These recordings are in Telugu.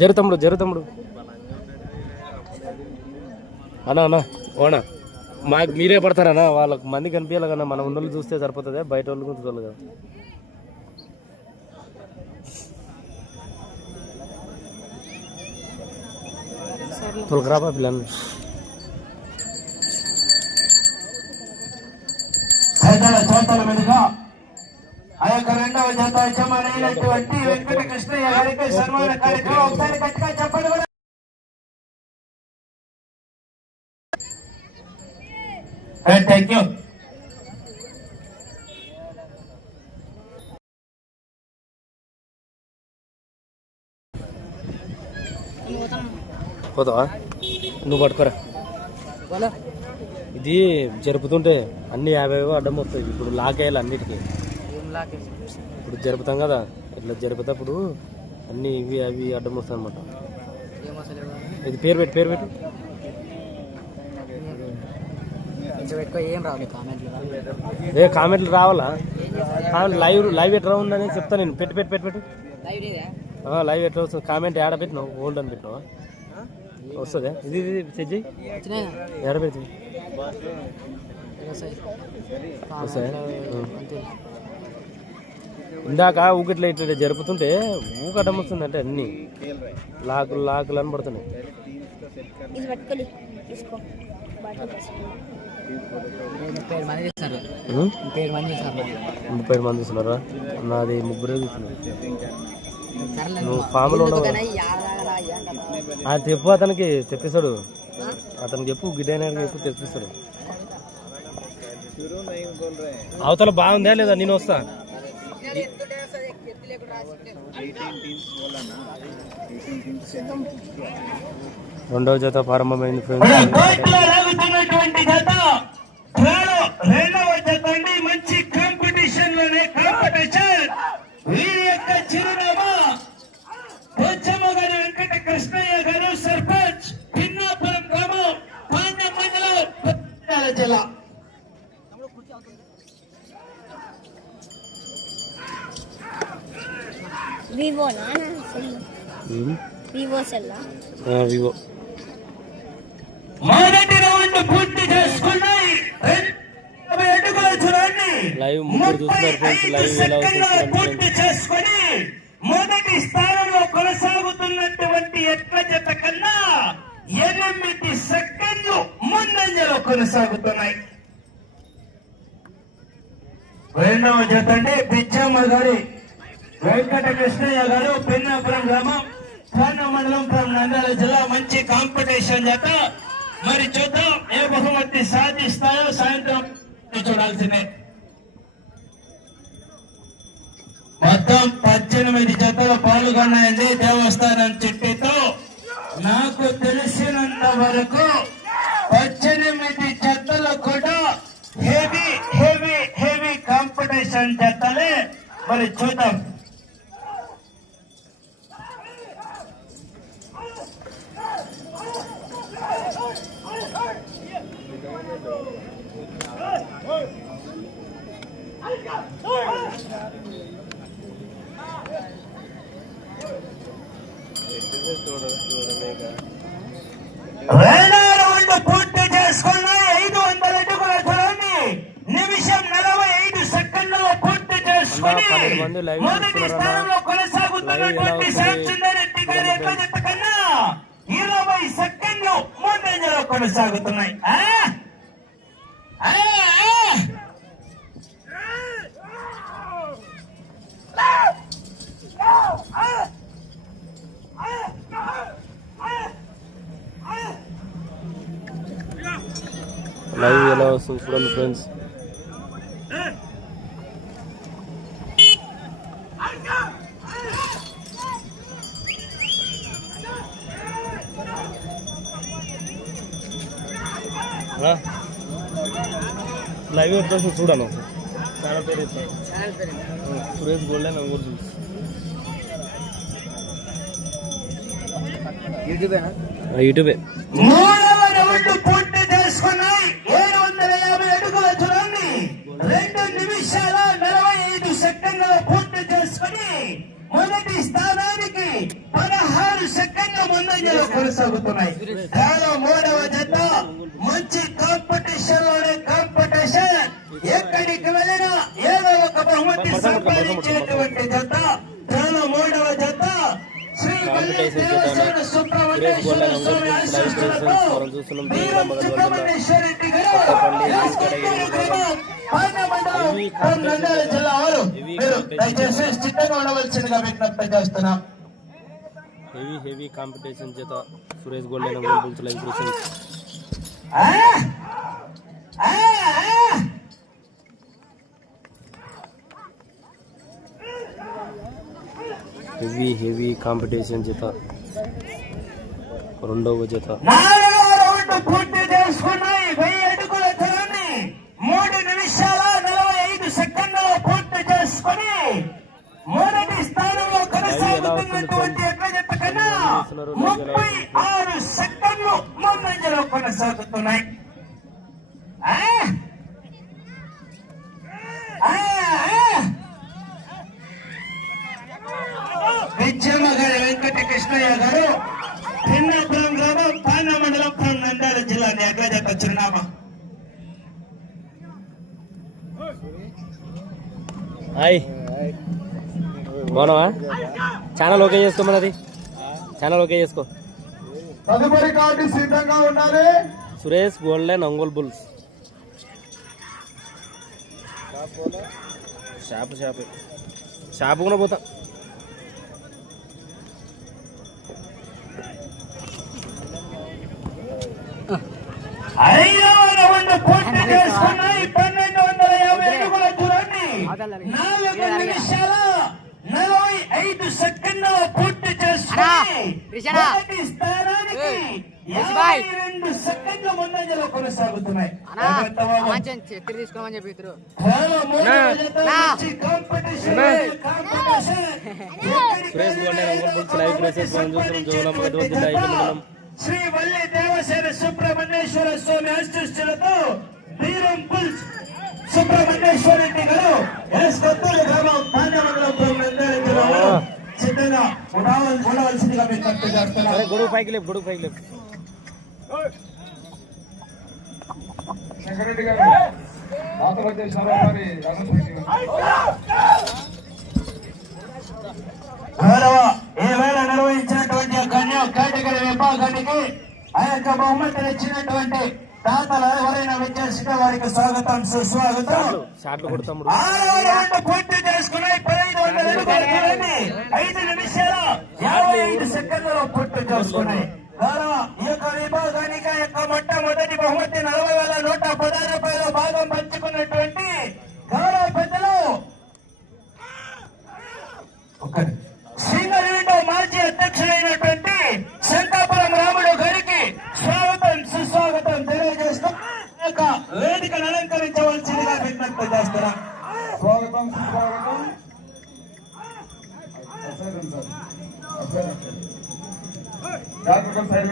జరు తమ్ముడు జరు తమ్ముడు. అన్నా అన్నా ఓనా మాకు మీరే పడతారన్నా వాళ్ళకి మంది కనిపించాలి కన్నా మన ఉన్నోళ్ళు చూస్తే సరిపోతుంది? బయట వాళ్ళు కూడా చూడాలి కదా. తొలకరాబా పిల్లలు సైతాల చోతల మీదుగా ఆ యొక్క రెండవ జత యజమానైనటువంటి వెంకట కృష్ణయ్య గారికి సన్మాన కార్యక్రమం. ఒకసారి గట్టిగా చెప్పండి కూడా. థ్యాంక్ యూ పోతావా? నువ్వు పట్టుకోరా. ఇది జరుపుతుంటే అన్ని యాభై అడ్డం వస్తాయి. ఇప్పుడు లాక్ అయ్యాలి అన్నిటికీ. ఇప్పుడు జరుపుతాం కదా ఇట్లా జరుపుతప్పుడు అన్ని ఇవి అవి అడ్డం వస్తాయి అనమాట ఇది పేరు పెట్టి పేరు పెట్టి. ఏం కామెంట్లు రావాలా? కామెంట్ లైవ్ లైవ్ ఎట్లా ఉందని చెప్తా నేను. పెట్టి పెట్టి పెట్టి పెట్టు. లైవ్ ఎట్లా వస్తుంది? కామెంట్ ఏడ పెట్టినావు? ఓల్డ్ అని పెట్టినావా? వస్తుందా? ఇది ఇది సెట్ చేయి పెడుతుంది? వస్తాయా. ఇందాక ఊగిట్లా ఇట్లా జరుపుతుంటే ఊక అడ్డం వస్తుంది అంటే అన్ని. లాకులు లాకులు అని పడుతున్నాయి ఇది పట్టుకోలి తీసుకో. బాటిల్ తీసుకో. ముప్పై మంది? ముప్పై మంది చూస్తున్నారా? నాది ముగ్గురే నువ్వు ఫామ్లో ఉండవు. చెప్పు అతనికి తెప్పిస్తాడు. అతనికి చెప్పు గిడ్డ చెప్పు తెప్పిస్తాడు. అవతల బాగుందా లేదా? నేను వస్తా. రెండవ జత ప్రారంభమైంది మంచి కాంపిటీషన్లోనే కాంపిటీషన్ వీరి యొక్క చిరునామా వెంకట కృష్ణ గారు సర్పంచ్ పిన్నాపురం గ్రామం పాండ్య మండలం పత్తియాల జిల్లా వివోనా సెల్ ఉమ్. వివో మొదటి రౌండ్ పూర్తి చేసుకున్నాయి. లైవ్ ముగ్గురు చూస్తున్నారు ఫ్రెండ్స్ లైవ్ ఎలా సెకండ్ల వస్తుంది పూర్తి చేసుకొని మొదటి స్థానంలో కొనసాగుతున్నటువంటి ఎట్ల జత కన్నా ఎనిమిది సెకండ్లు ముందంజలో కొనసాగుతున్నాయి రెండవ జత అంటే పిచ్చమ్మ గారి వెంకట కృష్ణయ్య గారు పిన్నాపురం గ్రామం స్వర్ణ మండలం జిల్లా మంచి కాంపిటీషన్ జత మరి చూద్దాం ఏ బహుమతి సాధిస్తాయో సాయంత్రం చూడాల్సిందే. మొత్తం పద్దెనిమిది జతలు పాల్గొన్నాయండి దేవస్థానం చుట్టూతో. నాకు తెలిసినంత వరకు పద్దెనిమిది జతలు కూడా హెవీ హెవీ హెవీ కాంపిటీషన్ జతలే. మరి చూద్దాం. రెండో రౌండ్ పూర్తి చేసుకున్నాయి ఐదు వందల అడుగుల దూరాన్ని నిమిషం నలభై ఐదు సెకండ్లలో పూర్తి చేసుకుని అన్నా, పన్నెండు మంది లైవ్ మొదటి. స్థానంలో కొనసాగుతున్నటువంటి శ్యామసుందరెడ్డి గారి కన్నా ఇరవై సెకండ్లు ముందంజలో కొనసాగుతున్నాయి. చూడండి ఫ్రెండ్స్ లైవ్ వస్తుంది చూడను చాలా పేరు ఇస్తాను సురేష్ గోల్డెన్ అంగూరు జ్యూస్ యూట్యూబే. మూడవ మొదటి స్థానానికి పదహారు సెకండ్ ముందంజలో కొనసాగుతున్నాయి. చాలా మూడవ జత మంచి కాంపిటీషన్లోనే సుబ్రహ్మణ్యేశ్వర స్వామి ఆశీస్సులతో వీరం సుబ్రహ్మణ్యేశ్వర రెడ్డి గారు ఎస్కొండూరు గ్రామం, పాండ్య మండలం, నంద్యాల జిల్లా వారు. మీరు దయచేసి సిద్ధంగా ఉండవలసిందిగా విజ్ఞప్తి చేస్తున్నాం. హెవీ హెవీ కాంపిటీషన్ చేత సురేష్ గోల్డ్ అయిన గోల్ బుల్స్ లైవ్ కృషి ఆ! ఆ! ఆ! హెవీ హెవీ కాంపిటీషన్ చేత రెండవ జత నాలుగవ పూర్తి చేసుకున్నాయి. వెయ్యి అడుగుల మూడు నిమిషాల నలభై ఐదు పూర్తి చేసుకుని మొదటి స్థానంలో కొనసాగుతున్నటువంటి కన్నా ముప్పై ఆరు సెకండ్లు ముందంజలో కొనసాగుతున్నాయి. వెంకట కృష్ణయ్య గారు గ్రామం మండలం నంద్యాల జిల్లా చిరునామా. హాయ్. బాగున్నావా? ఛానల్ ఓకే చేసుకో మనది ఛానల్ ఓకే చేసుకో. తదుపరి కార్డు సిద్ధంగా ఉండాలి. Suresh gold and Ongole bulls. Shop shop. Shop కూడా పోతా. ఐదవ రౌండ్ పూర్తి చేసుకున్నాయి. పన్నెండు వందల యాభై అడుగుల దూరాన్ని. నాలుగు నిమిషాల నలభై ఐదు సెకండ్ల పూర్తి చేసుకుని అన్నా, రిషనా. మొదటి స్థానానికి ఏయ్, యాభై రెండు సెకండ్ల ముందంజలో కొనసాగుతున్నాయి. జాగ్రత్త బాబు. మంచి చక్కెర తీసుకోమని చెప్పి కాంపిటీషన్ చూస్తున్నాం శ్రీ వల్లి దేవసేన సుబ్రహ్మణ్యేశ్వర స్వామి ఆశీస్సులతో వీరం పుల్స్ సుబ్రహ్మణ్యేశ్వర రెడ్డి గారు ఎస్ కొత్తూరు గ్రామం పాండమండలం వారు సిద్ధంగా ఉండవల్- ఉండవలసిందిగా విజ్ఞప్తి అరే చేస్తున్నారు గొడుగు పైకి లేపు గొడుగు పైకి లేపు. శంకరెడ్డి గారు గౌరవ ఈ వేళ నిర్వహించినటువంటి ఆ కేటగిరీ విభాగానికి ఆ యొక్క బహుమతులు ఇచ్చినటువంటి దాతలు ఎవరైనా విచ్చేస్తే వారికి స్వాగతం సుస్వాగతం. పూర్తి చేసుకుని పదహైదు వందల ఐదు నిమిషాల యాభై ఐదు సెకండ్లలో పూర్తి చేసుకున్నాయి ఈ యొక్క విభాగానికి ఆ యొక్క మొట్టమొదటి బహుమతి నలభై వేల నూట పదహారు రూపాయల భాగం పంచుకున్నటువంటి స్వాగతం సుస్వాగతం. సైడ్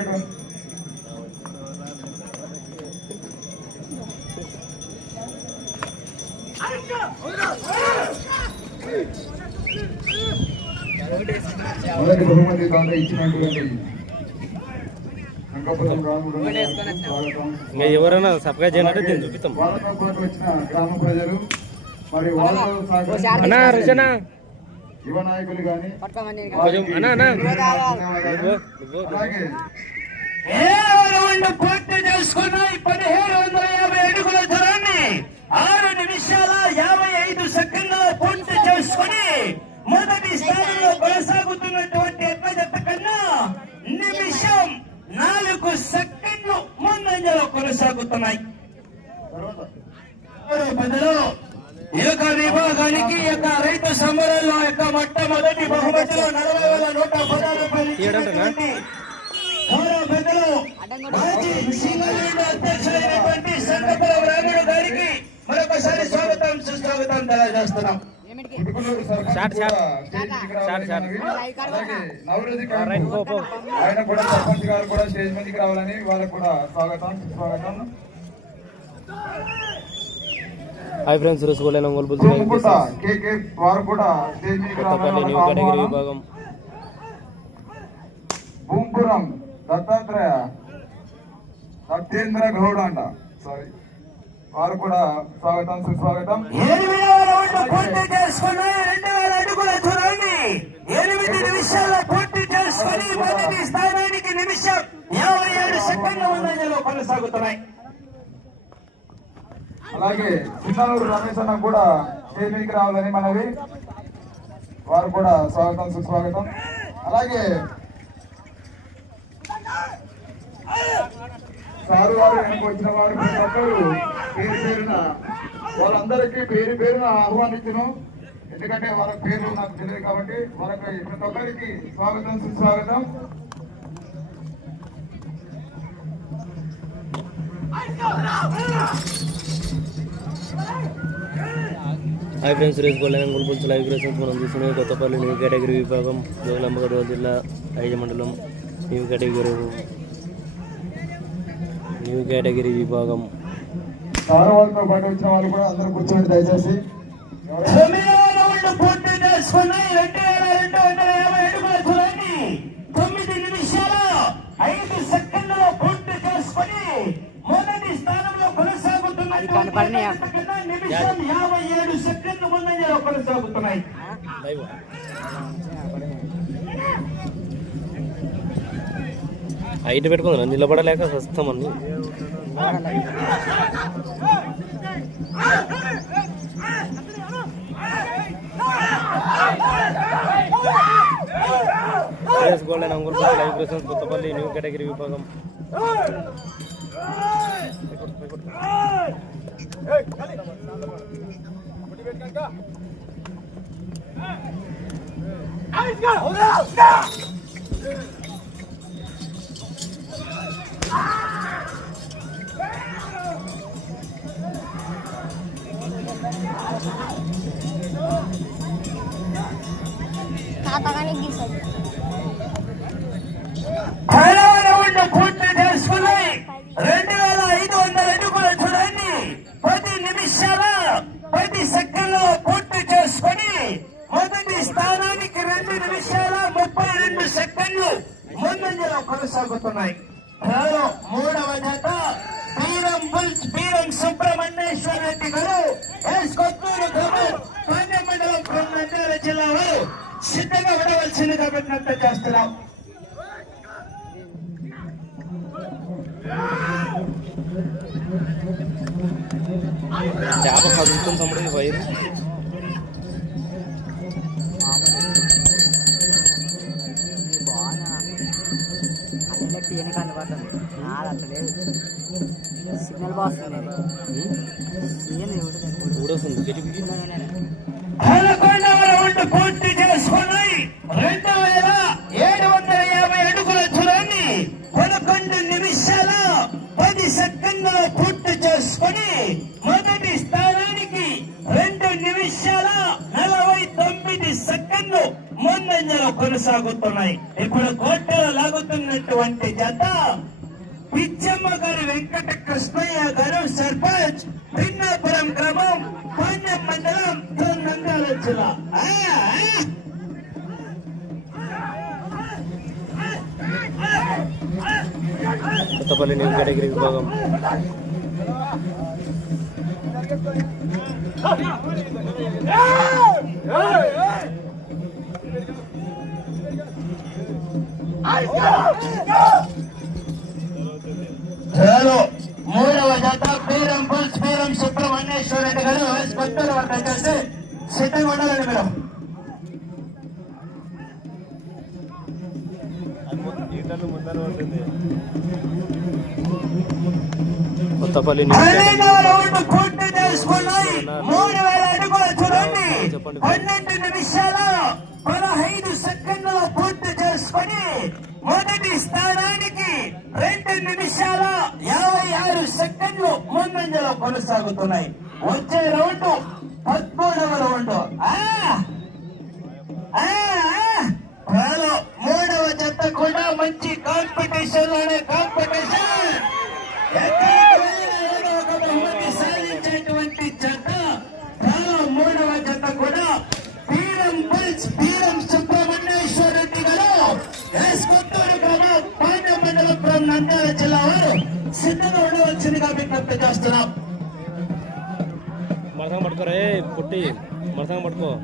మొదటి బహుమతి దాంట్లో ఇచ్చినటువంటి అంకపురం రాముడు స్వాగతం. ఇంకా ఎవరైనా సబ్స్క్రైబ్ చేయాలంటే దీన్ని చూపిస్తాం. అన్నా రుచనా యువ నాయకులు కానీ అన్నా అన్నా. పూర్తి చేసుకున్నాయి. పదిహేడు వందల యాభై యొక్క విభాగానికి యొక్క రైతు సంబరాల్లో యొక్క మొట్టమొదటి బహుమతిలో నలభై వేల నూట పదహారు రూపాయలు ఇచ్చినటువంటి గౌరవ పెద్దలు మాజీ సింగరేణి అధ్యక్షులైనటువంటి సంగపురం రాముడు గారికి మరొకసారి స్వాగతం సుస్వాగతం తెలియజేస్తున్నాం. ఏమిటికి? పుట్టుకున్నూరు సర్పంచ్ షాట్, కూడా షాట్. స్టేజ్ మీదకి షాట్, రావాలని షాట్. అలాగే నవరది రైట్ పో పో. ఆయన కూడా సర్పంచ్ గారు కూడా స్టేజ్ మీదకి రావాలని వాళ్ళకు కూడా స్వాగతం సుస్వాగతం hi friends Suresh gold and Ongole bulls live Thumukunta presses KK వారు కూడా స్టేజ్ మీదకి కొత్తపల్లి న్యూ కేటగిరీ. విభాగం. పీరంపురం దత్తాత్రేయ సత్యేంద్ర గౌడ్ అంట సారీ వారు కూడా స్వాగతం సుస్వాగతం. రౌండ్ పూర్తి చేసుకుని రెండు వేల అడుగుల దూరాన్ని ఎనిమిది నిమిషాల్లో పూర్తి చేసుకుని మొదటి స్థానానికి నిమిషం యాభై ఏడు సెకండ్ల ముందంజలో కొనసాగుతున్నాయి. అలాగే చిన్నూరు రమేష్ అన్న కూడా స్టేజ్ రావాలని మనవి. వారు కూడా స్వాగతం సుస్వాగతం. అలాగే సారు వారు వెనక వచ్చిన వారు ప్రతి ఒక్కరు పేరు పేరున వాళ్ళందరికీ పేరు పేరున ఆహ్వానించను ఎందుకంటే వాళ్ళ పేర్లు నాకు తెలియదు కాబట్టి వాళ్ళకి ప్రతి ఒక్కరికి స్వాగతం సుస్వాగతం. హాయ్ ఫ్రెండ్స్ సురేష్ గోల్డెన్ గుల్పుల్స్ లైవ్ క్రియేషన్స్ మనం చూస్తున్నాం. కొత్తపల్లి న్యూ కేటగిరీ విభాగం జోగులాంబ గద్వాల జిల్లా ఐజ మండలం న్యూ కేటగిరీ. న్యూ కేటగిరీ విభాగం. సారు వాళ్ళతో పాటు వచ్చిన వాళ్ళు కూడా అందరూ కూర్చోండి దయచేసి. అది కనపడినాయా? కొనసాగుతున్న నిమిషం యాభై ఏడు సెకండ్ల ముందంజలో కొనసాగుతున్నాయి లైవ్ హైట్ పెట్టుకుందా నిలబడలేక వస్తామని Suresh golden Ongole live creations Kothapalli new category విభాగం తాతగానే గీసాడు పదవ రౌండ్ పూర్తి చేసుకుని అన్నీ తీయని కనపడుతుంది నాది అంత లేదు. సిగ్నల్ బాగుంది. ఊడొస్తుంది. నంద్యాల జిల్లా ఆ, ఆ. కొత్తపల్లి న్యూ చెప్పండి. పన్నెండు నిమిషాల పదహైదు సెకండ్లు పూర్తి చేసుకొని మొదటి స్థానానికి రెండు నిమిషాల యాభై ఆరు సెకండ్లు ముందంజలో కొనసాగుతున్నాయి. వచ్చే రౌండ్ పద్మూడవ రౌండ్. ఆ! ఆ, ఆ. మూడవ జత కూడా మంచి కాంపిటీషన్లోనే కాంపిటీషన్ నంద్యాల సిద్ధంగా ఉండవలసిందిగా విజ్ఞప్తి చేస్తున్నాం. పట్టుకోరే పుట్టి. మరసం పట్టుకో.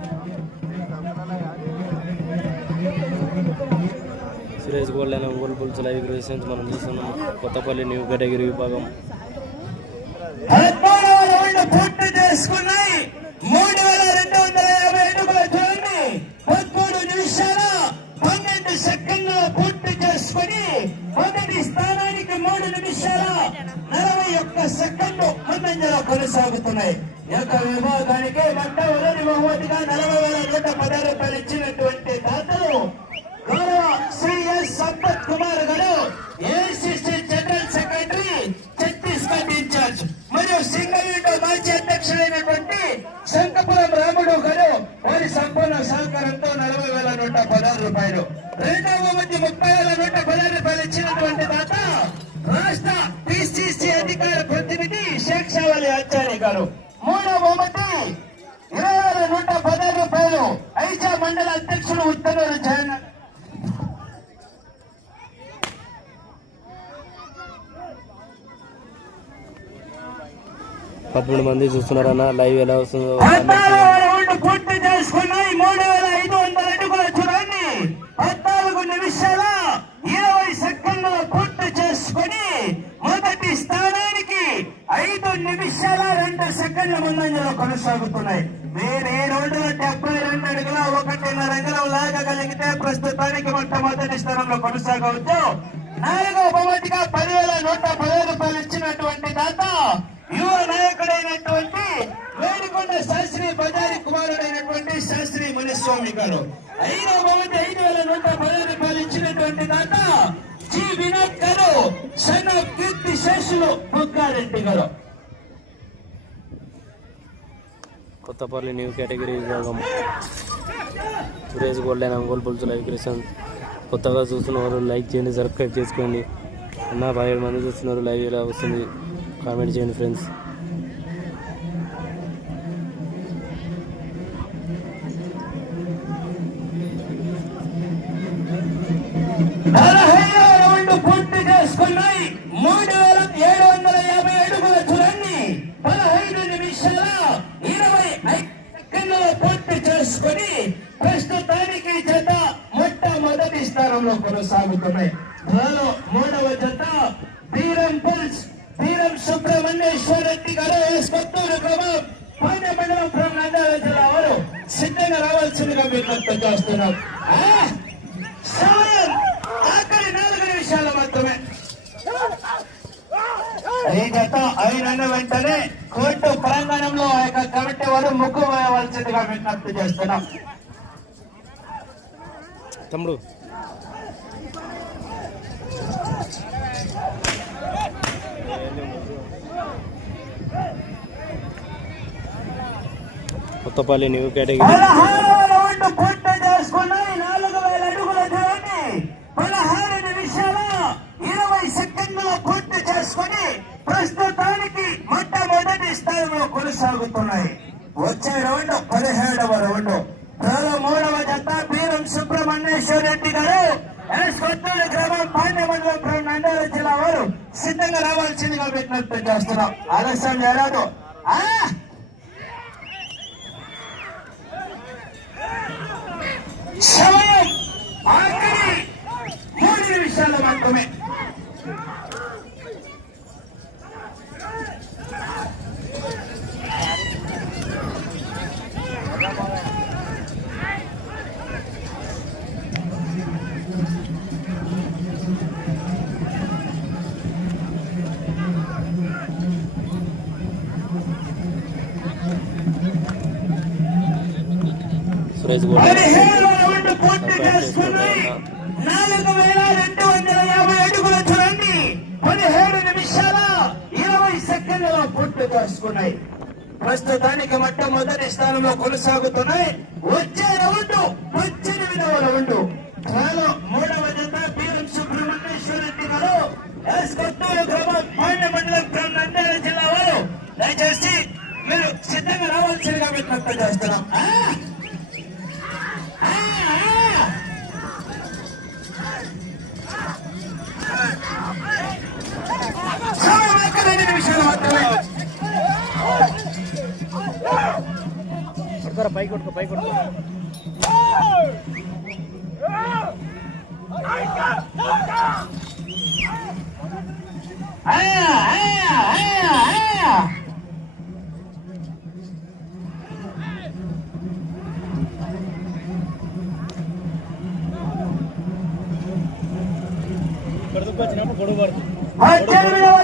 సురేష్ గోల్డ్ అనే ఒంగోలు పులుసు లైవ్ మనం చూస్తున్నాం. కొత్తపల్లి న్యూ కేటగిరి విభాగం. పూర్తి మూడు రెండు వందల యాభై చేసుకుని మొదటి స్థానానికి మూడు నిమిషాల నలభై ఒక్క సెకండ్లు ముందంజలో కొనసాగుతున్నాయి. యొక్క విభాగానికి మొట్టమొదటి బహుమతిగా నలభై వేల నూట పదహారు రూపాయలు ఇచ్చినటువంటి దాతలు గౌరవ శ్రీ ఎస్ సంపత్ కుమార్ గారు ACC general secretary Chhattisgarh incharge మరియు సింగల్ విండో మాజీ అధ్యక్షుడైనటువంటి శంకపురం రాముడు గారు వారి సంపూర్ణ సహకారంతో నలభై వేల నూట పదహారు రూపాయలు. రెండవ బహుమతి ముప్పై వేల నూట పదహారు రూపాయలు ఇచ్చినటువంటి దాత రాష్ట్ర పిసిసి అధికార ప్రతినిధి షేక్ షావలి ఆచార్య గారు. మూడవ బహుమతి ఇరవై వేల నూట పదహారు రూపాయలు ఐజా మండల అధ్యక్షుడు ఉత్తర్వులు జగన్ పదమూడు మంది చూస్తున్నారన్న లైవ్ ఎలా వస్తుందో మూడు వేల ఐదు వందల అడుగుల చూడండి పద్నాలుగు నిమిషాల ఇరవై సెకండ్ల పూర్తి చేసుకుని మొదటి స్థానానికి ఐదు నిమిషాల రెండు సెకండ్ల ముందంజలో కొనసాగుతున్నాయి. వేరే రోడ్డులో డెబ్బై రెండు అడుగుల ఒకటిన్నర అంగళం లాగగలిగితే ప్రస్తుతానికి మొట్టమొదటి స్థానంలో కొనసాగవచ్చు నాలుగో బహుమతిగా పదివేల నూట పదిహేను రూపాయలు ఇచ్చినటువంటి దాత యువ నాయకుడైనటువంటి వేడుకొండ శాస్త్రి బజారి కుమారుడైనటువంటి శాస్త్రి మునిస్వామి గారు. ఐదో బహుమతి ఐదు వేల నూట పదహారు రూపాయలు ఇచ్చినటువంటి తాత జి వినోద్ గారు సన్ ఆఫ్ కీర్తి శేషులు బుక్కారెడ్డి గారు. కొత్తపల్లి న్యూ కేటగిరీ విభాగం Suresh gold and Ongole bulls live Krishan కొత్తగా చూస్తున్న వారు లైక్ చేయండి సబ్స్క్రైబ్ చేసుకోండి. అన్న పదిహేడు మంది చూస్తున్నారు లైవ్ ఇలా వస్తుంది? కామెంట్ చేయండి ఫ్రెండ్స్ పదహైదవ తమ్ముడు. కొత్తపల్లి న్యూ కేటగిరీ నాలుగు ఇరవై సెకండ్ల పూర్తి చేసుకుని ప్రస్తుతానికి మొట్టమొదటి స్థాయిలో కొనసాగుతున్నాయి. వచ్చే రౌండ్ పదిహేడవ రౌండ్. చేస్తున్నాం ఆలస్యం చేయరాదు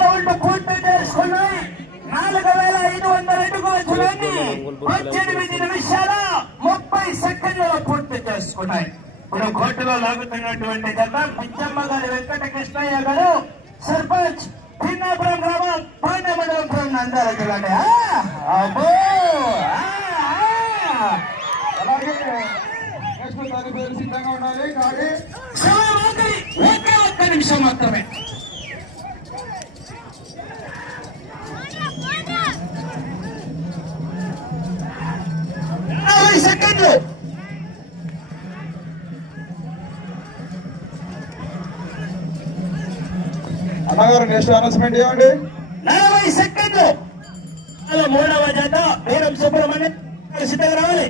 రౌండ్ పూర్తి చేసుకున్నాయి నాలుగు వేల ఐదు వందల అడుగుల దూరాన్ని పద్దెనిమిది నిమిషాల ముప్పై సెకండ్లలో పూర్తి చేసుకున్నాయి. ఇప్పుడు కోర్టులో లాగుతున్నటువంటి జత పిచ్చమ్మ గారి వెంకట కృష్ణయ్య గారు సర్పంచ్ పిన్నాపురం గ్రామం పాండమండలం నందాల జిల్లా అబ్బో ఆ, ఆ. అలాగే సిద్ధంగా ఉండాలి. కానీ నిమిషం మాత్రమే. సెకండ్లు. అన్నగారు నెక్స్ట్ అనౌన్స్మెంట్ ఇవ్వండి నలభై సెకండ్లు. మూడవ జత వీరం సుబ్రహ్మణ్యం సిద్ధంగా రావాలి.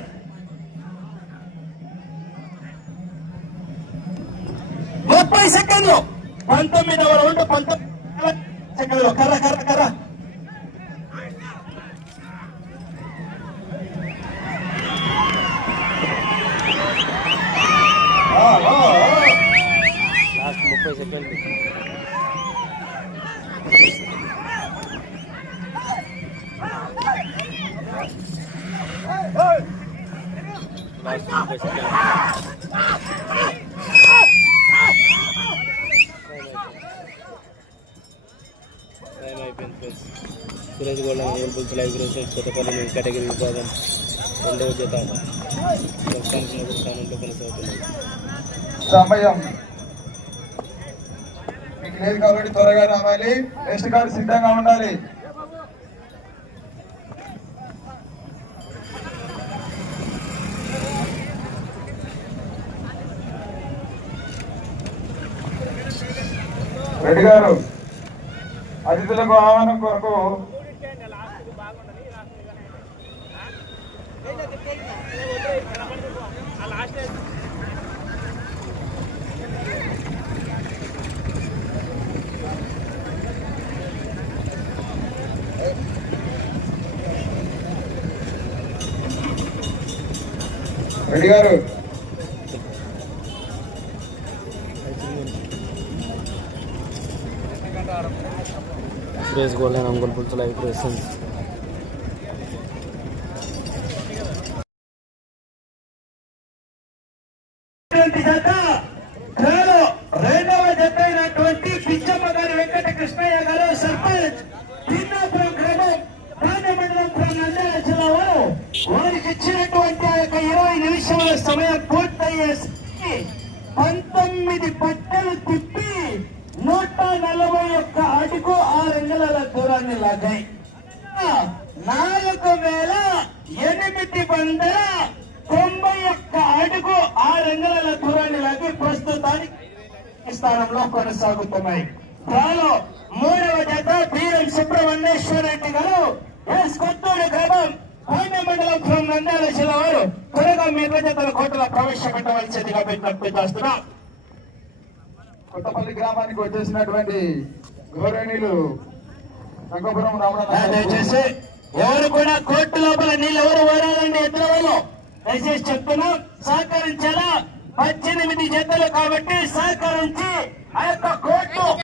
ముప్పై సెకండ్లు. పంతొమ్మిదవ రౌండ్ పంతొమ్మిది సెకండ్లు కర్ర కర్ర కర్ర ఆ, ఆ, ఆ. లాస్ట్ ముప్పై సెకండ్లు లాస్ట్ ముప్పై సెకండ్లు సురేష్ గోల్డ్ ఏం పులుసు లైవ్ గురించి కొత్తపల్లి మేము కేటగిరీ విభాగం రెండవ జత ప్రస్తుతానికి స్థానంలో కొనసాగుతున్నాయి. సమయం. మీకు లేదు కాబట్టి త్వరగా రావాలి. నెక్స్ట్ కార్డు సిద్ధంగా ఉండాలి. రెడ్డి గారు అతిథులకు ఆహ్వానం కొరకు రెడ్డి గారు. సురేష్ గోల్డ్ అండ్ అంగుల్ పులుసు నలభై ఒక్క అడుగు ఆరు దూరాన్ని లాగాయి. నాలుగు వేల ఎనిమిది వందల తొంభై ఒక్క అడుగు ఆరు దూరాన్ని లాగి ప్రస్తుతానికి స్థానంలో కొనసాగుతున్నాయి. త్వరలో మూడవ జత బీరం సుబ్రహ్మణ్యేశ్వర రెడ్డి గారు ఎస్ కొత్తూరు గ్రామం పాండ్య మండలం ఫ్రం నంద్యాల జిల్లా వారు. త్వరగా మీ జతల కోటలో ప్రవేశపెట్టవలసిందిగా విజ్ఞప్తి చేస్తున్నాం. కొత్తపల్లి గ్రామానికి వచ్చేసినటువంటి గౌరవనీయులు రంగపురం రమణ దయచేసి ఎవరు కూడా కోర్టు లోపల నీళ్ళు ఎవరు ఓడాలండి ఇద్దరు దయచేసి చెప్తున్నాం సహకరించాలా? పద్దెనిమిది జతలు కాబట్టి సహకరించి ఆ యొక్క కోర్టు